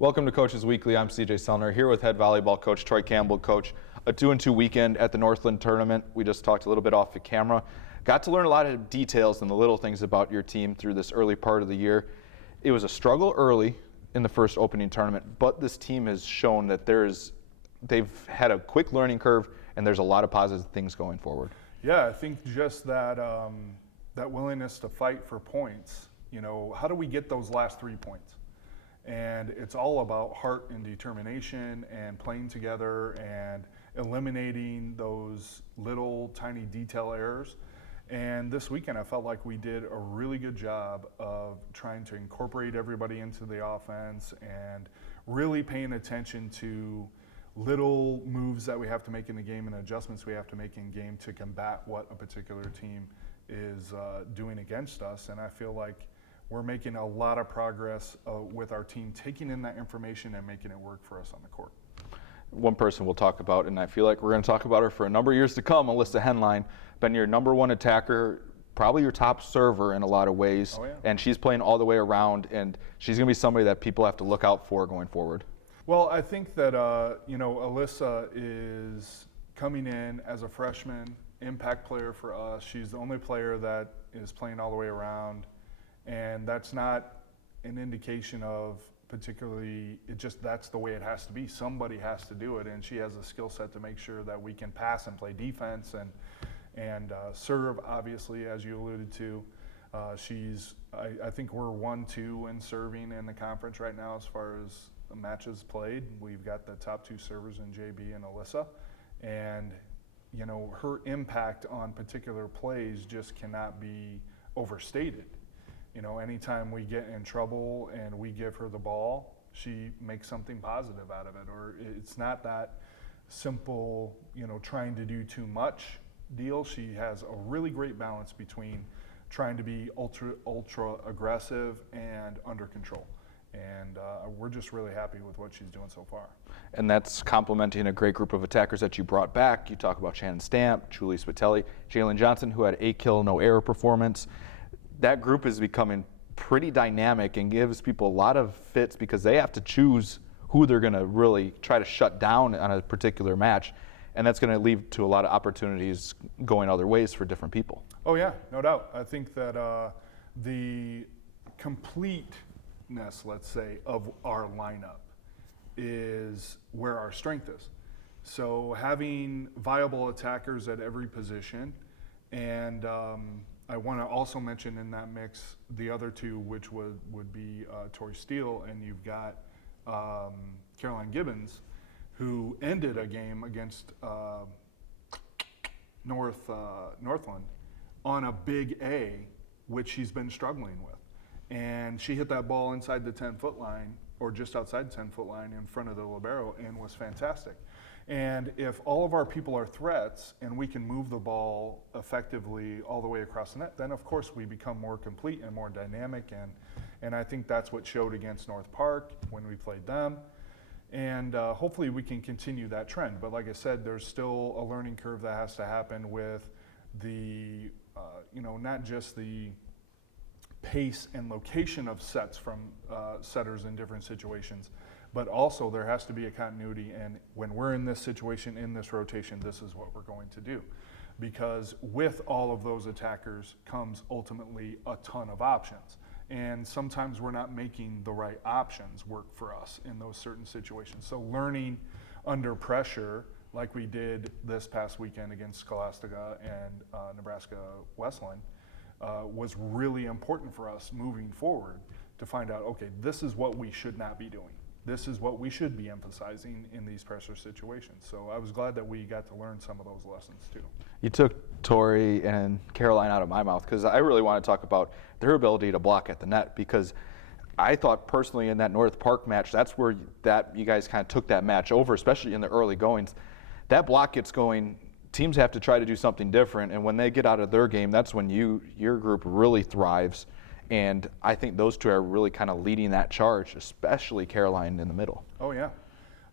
Welcome to Coaches Weekly. I'm CJ Sellner here with head volleyball coach Troy Campbell. Coach, a 2-2 weekend at the Northland tournament. We just talked a little bit off the camera. Got to learn a lot of details and the little things about your team through this early part of the year. It was a struggle early in the first opening tournament, but this team has shown that they've had a quick learning curve and there's a lot of positive things going forward. Yeah, I think just that that willingness to fight for points. You know, how do we get those last 3 points? And it's all about heart and determination and playing together and eliminating those little tiny detail errors. And this weekend I felt like we did a really good job of trying to incorporate everybody into the offense and really paying attention to little moves that we have to make in the game and adjustments we have to make in game to combat what a particular team is doing against us. And I feel like we're making a lot of progress with our team, taking in that information and making it work for us on the court. One person we'll talk about, and I feel like we're going to talk about her for a number of years to come, Alissa Henlein, been your number one attacker, probably your top server in a lot of ways. Oh, yeah. And she's playing all the way around, and she's going to be somebody that people have to look out for going forward. Well, I think that, Alissa is coming in as a freshman, impact player for us. She's the only player that is playing all the way around. And that's not an indication of particularly, that's the way it has to be. Somebody has to do it, and she has a skill set to make sure that we can pass and play defense and serve, obviously, as you alluded to. I think we're 1-2 in serving in the conference right now as far as the matches played. We've got the top two servers in JB and Alissa. And, you know, her impact on particular plays just cannot be overstated. You know, anytime we get in trouble and we give her the ball, she makes something positive out of it. Or it's not that simple, trying to do too much deal. She has a really great balance between trying to be ultra aggressive and under control. And we're just really happy with what she's doing so far. And that's complementing a great group of attackers that you brought back. You talk about Shannon Stamp, Julie Spitelli, Jalen Johnson, who had 8 kill, no error performance. That group is becoming pretty dynamic and gives people a lot of fits because they have to choose who they're going to really try to shut down on a particular match. And that's going to lead to a lot of opportunities going other ways for different people. Oh, yeah, no doubt. I think that the completeness, let's say, of our lineup is where our strength is. So having viable attackers at every position, and I want to also mention in that mix the other two, which would be Tori Steele, and you've got Caroline Gibbons, who ended a game against Northland on a big A, which she's been struggling with. And she hit that ball inside the 10-foot line, or just outside the 10-foot line in front of the libero, and was fantastic. And if all of our people are threats and we can move the ball effectively all the way across the net, then of course we become more complete and more dynamic. And I think that's what showed against North Park when we played them. And hopefully we can continue that trend. But like I said, there's still a learning curve that has to happen with the, not just the pace and location of sets from setters in different situations, but also there has to be a continuity, and when we're in this situation, in this rotation, this is what we're going to do. Because with all of those attackers comes ultimately a ton of options. And sometimes we're not making the right options work for us in those certain situations. So learning under pressure, like we did this past weekend against Scholastica and Nebraska Westland, was really important for us moving forward to find out, okay, this is what we should not be doing. This is what we should be emphasizing in these pressure situations. So I was glad that we got to learn some of those lessons too. You took Tori and Caroline out of my mouth because I really want to talk about their ability to block at the net, because I thought personally in that North Park match, that's where you guys kind of took that match over, especially in the early goings. That block gets going, teams have to try to do something different, and when they get out of their game, that's when your group really thrives. And I think those two are really kind of leading that charge, especially Caroline in the middle. Oh, yeah.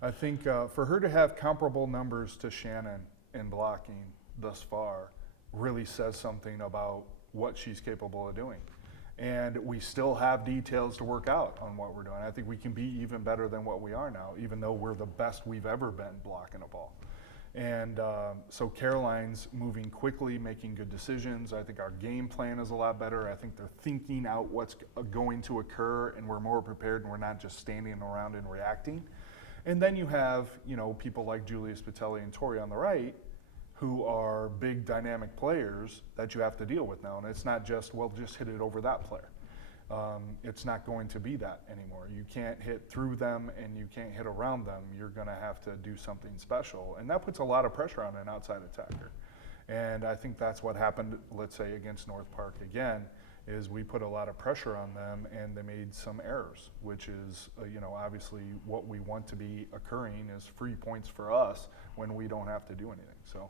I think for her to have comparable numbers to Shannon in blocking thus far really says something about what she's capable of doing. And we still have details to work out on what we're doing. I think we can be even better than what we are now, even though we're the best we've ever been blocking a ball. And so Caroline's moving quickly, making good decisions. I think our game plan is a lot better. I think they're thinking out what's going to occur, and we're more prepared, and we're not just standing around and reacting. And then you have, people like Julius Patelli and Tori on the right, who are big dynamic players that you have to deal with now. And it's not just, just hit it over that player. It's not going to be that anymore. You can't hit through them and you can't hit around them. You're going to have to do something special. And that puts a lot of pressure on an outside attacker. And I think that's what happened, let's say, against North Park again, is we put a lot of pressure on them and they made some errors, which is, obviously what we want to be occurring is free points for us when we don't have to do anything. So.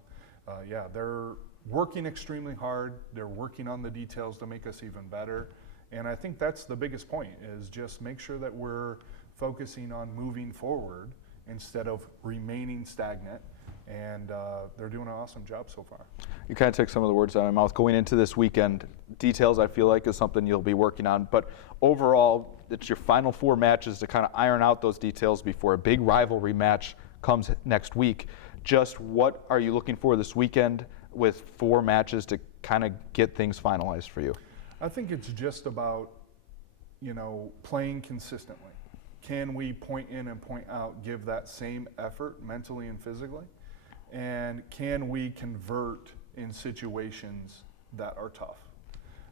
They're working extremely hard. They're working on the details to make us even better. And I think that's the biggest point, is just make sure that we're focusing on moving forward instead of remaining stagnant. And they're doing an awesome job so far. You kind of took some of the words out of my mouth. Going into this weekend, details I feel like is something you'll be working on. But overall, it's your final 4 matches to kind of iron out those details before a big rivalry match comes next week. Just what are you looking for this weekend with 4 matches to kind of get things finalized for you? I think it's just about, playing consistently. Can we point in and point out, give that same effort mentally and physically? And can we convert in situations that are tough?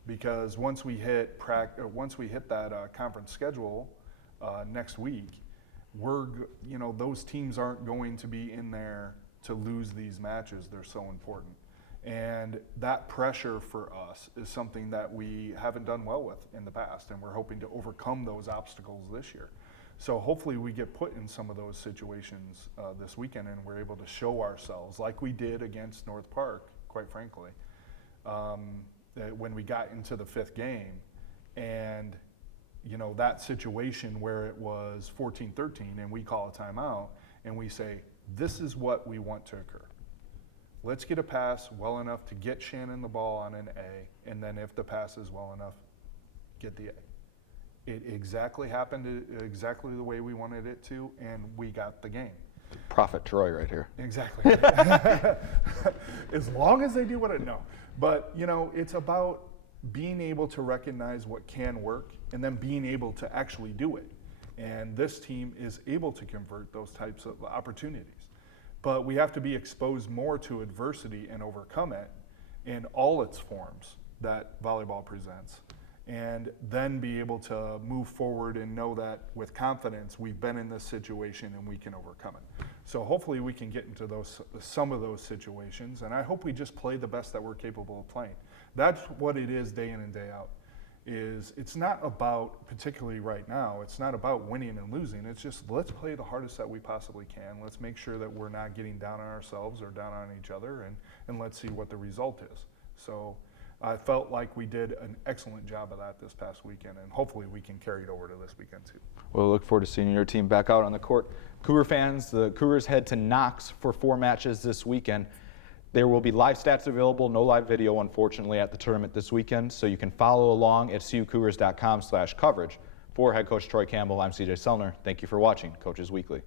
Because once we hit that conference schedule next week, those teams aren't going to be in there to lose these matches. They're so important. And that pressure for us is something that we haven't done well with in the past, and we're hoping to overcome those obstacles this year. So hopefully we get put in some of those situations this weekend, and we're able to show ourselves like we did against North Park, quite frankly, when we got into the 5th game. And that situation where it was 14-13 and we call a timeout and we say, this is what we want to occur. Let's get a pass well enough to get Shannon the ball on an A, and then if the pass is well enough, get the A. It exactly happened exactly the way we wanted it to, and we got the game. Prophet Troy right here. Exactly. As long as they do what I know. But, it's about being able to recognize what can work and then being able to actually do it. And this team is able to convert those types of opportunities. But we have to be exposed more to adversity and overcome it in all its forms that volleyball presents. And then be able to move forward and know that with confidence we've been in this situation and we can overcome it. So hopefully we can get into some of those situations, and I hope we just play the best that we're capable of playing. That's what it is day in and day out. It's not about, particularly right now, it's not about winning and losing. It's just, let's play the hardest that we possibly can. Let's make sure that we're not getting down on ourselves or down on each other, and let's see what the result is. So I felt like we did an excellent job of that this past weekend, and hopefully we can carry it over to this weekend too. We'll look forward to seeing your team back out on the court. Cougar fans, the Cougars head to Knox for 4 matches this weekend. There will be live stats available, no live video, unfortunately, at the tournament this weekend, so you can follow along at cucougars.com/coverage. For head coach Troy Campbell, I'm CJ Selner. Thank you for watching Coaches Weekly.